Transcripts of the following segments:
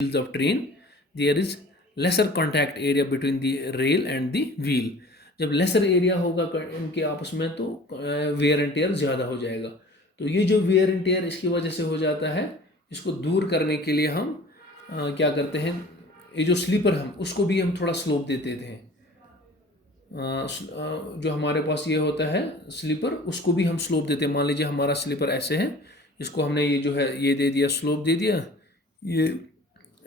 wheels of train, there is lesser contact area between the rail and the wheel. जब laser area होगा इनके आपस में तो वेयर एंड टेयर ज़्यादा हो जाएगा। तो ये जो वेयर एंड टेयर इसकी वजह से हो जाता है, इसको दूर करने के लिए हम क्या करते हैं, ये जो स्लीपर हम उसको भी हम थोड़ा स्लोप देते थे। जो हमारे पास ये होता है स्लीपर, उसको भी हम स्लोप देते हैं। मान लीजिए हमारा स्लीपर ऐसे है, इसको हमने ये जो है ये दे दिया, स्लोप दे दिया, ये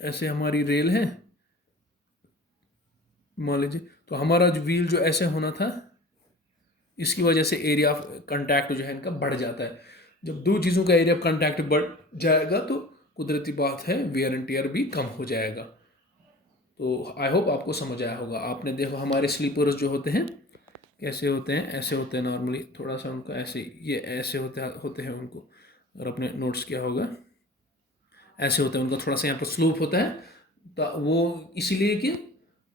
ऐसे हमारी रेल है मान लीजिए। तो हमारा जो व्हील जो ऐसे होना था, इसकी वजह से एरिया ऑफ कंटैक्ट जो है इनका बढ़ जाता है। जब दो चीज़ों का एरिया ऑफ कंटैक्ट बढ़ जाएगा तो कुदरती बात है वेयर एंड टियर भी कम हो जाएगा। तो आई होप आपको समझ आया होगा। आपने देखो हमारे स्लीपर्स जो होते हैं कैसे होते हैं, ऐसे होते हैं नॉर्मली, थोड़ा सा उनका ऐसे ये ऐसे होते हैं उनको, और अपने नोट्स किया होगा ऐसे होता है उनका, थोड़ा सा यहाँ पर स्लोप होता है वो इसीलिए कि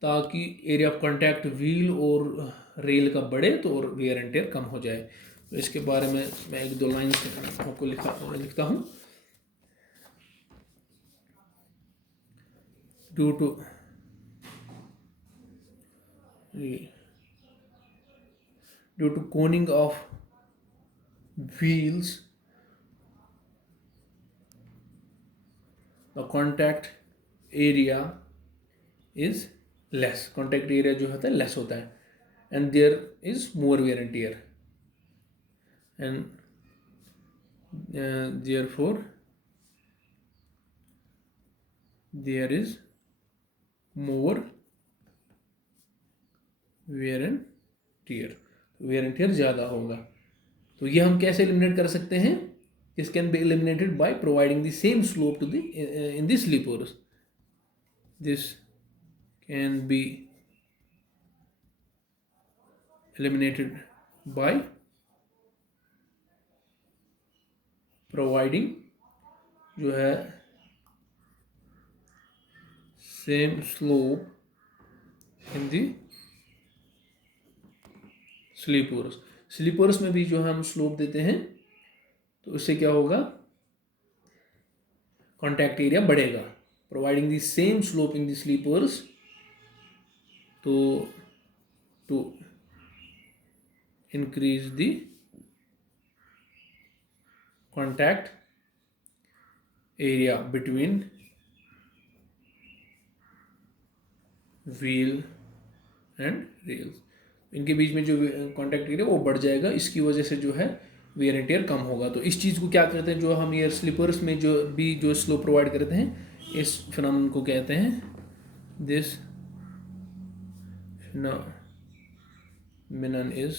ताकि एरिया ऑफ कांटेक्ट व्हील और रेल का बढ़े तो और वेयर एंड टेयर कम हो जाए। तो इसके बारे में मैं एक दो लाइन आपको लिखता हूँ। Due to coning of wheels, the contact area is less, contact area जो होता है less होता है, and there is more wear and tear, and therefore there is more wear and tear, wear and tear ज़्यादा होगा। तो ये हम कैसे एलिमिनेट कर सकते हैं? This can be eliminated by providing the same slope to the in the sleepers. This can be eliminated by providing जो है same slope in the sleepers. Sleepers में भी जो हम स्लोप देते हैं तो इससे क्या होगा, कॉन्टैक्ट एरिया बढ़ेगा। Providing the same slope in the sleepers, तो to increase the contact area between wheel and rails, इनके बीच में जो कॉन्टैक्ट एरिया वो बढ़ जाएगा। इसकी वजह से जो है वेयर एंड टियर कम होगा। तो इस चीज़ को क्या करते हैं, जो हम एयर स्लीपर्स में जो स्लो प्रोवाइड करते हैं, इस फिनोमेनन को कहते हैं, this phenomenon is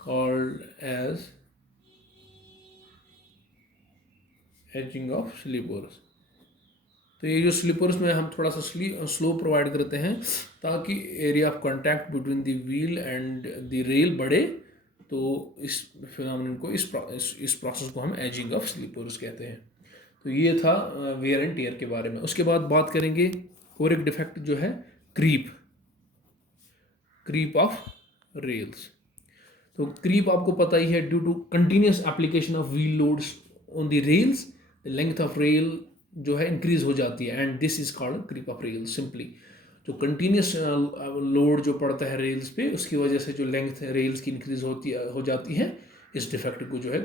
called edge edging of sleepers. तो ये जो स्लीपर्स में हम थोड़ा सा स्लो प्रोवाइड करते हैं ताकि area of contact between the wheel and the rail बढ़े, तो इस फिनोमेनन को इस प्रोसेस को हम एजिंग ऑफ स्लीपर्स कहते हैं। तो ये था वेयर एंड टियर के बारे में। उसके बाद बात करेंगे और एक डिफेक्ट जो है क्रीप ऑफ रेल्स। तो क्रीप आपको पता ही है, due to continuous application of wheel loads on the rails, the length of rail जो है इंक्रीज हो जाती है, and this is called creep of rail. Simply जो कंटिन्यूस लोड जो पड़ता है रेल्स पे, उसकी वजह से जो लेंथ रेल्स की इंक्रीज हो जाती है, इस डिफेक्ट को जो है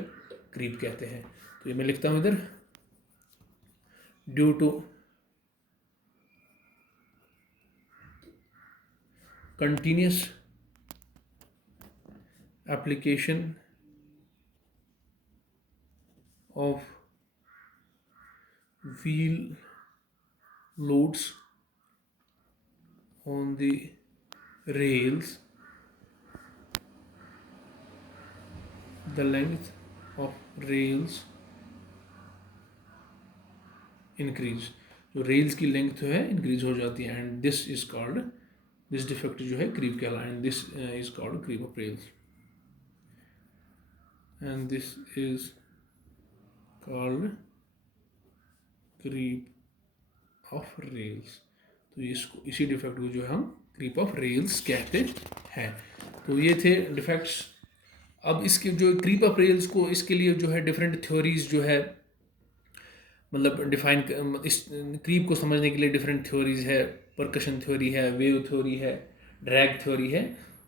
क्रीप कहते हैं। तो ये मैं लिखता हूँ इधर, due to continuous application of wheel loads on the rails, the length of rails increase, जो रेल्स की लेंथ है इंक्रीज हो जाती है, and this is called, this defect जो है क्रीप कहलाता है, and this is called creep of rails, and this is called creep of rails. तो इसको इसी डिफेक्ट को जो है हम क्रीप ऑफ रेल्स कहते हैं। तो ये थे डिफेक्ट्स। अब इसके जो क्रीप ऑफ रेल्स को, इसके लिए जो है डिफरेंट थ्योरीज जो है मतलब डिफाइन इस क्रीप को समझने के लिए डिफरेंट थ्योरीज है, परकशन थ्योरी है, वेव थ्योरी है, ड्रैग थ्योरी है।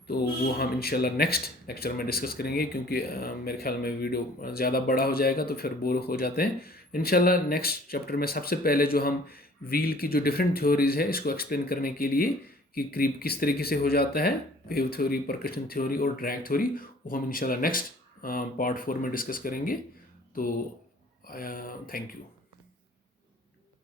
तो वो हम इंशाल्लाह नेक्स्ट लेक्चर में डिस्कस करेंगे, क्योंकि मेरे ख्याल में वीडियो ज़्यादा बड़ा हो जाएगा तो फिर बोर हो जाते हैं। इंशाल्लाह नेक्स्ट चैप्टर में सबसे पहले जो हम व्हील की जो डिफरेंट थ्योरीज है इसको एक्सप्लेन करने के लिए कि क्रीप किस तरीके से हो जाता है, वेव थ्योरी, परकशन थ्योरी और ड्रैग थ्योरी, वो हम इंशाल्लाह नेक्स्ट पार्ट 4 में डिस्कस करेंगे। तो थैंक यू।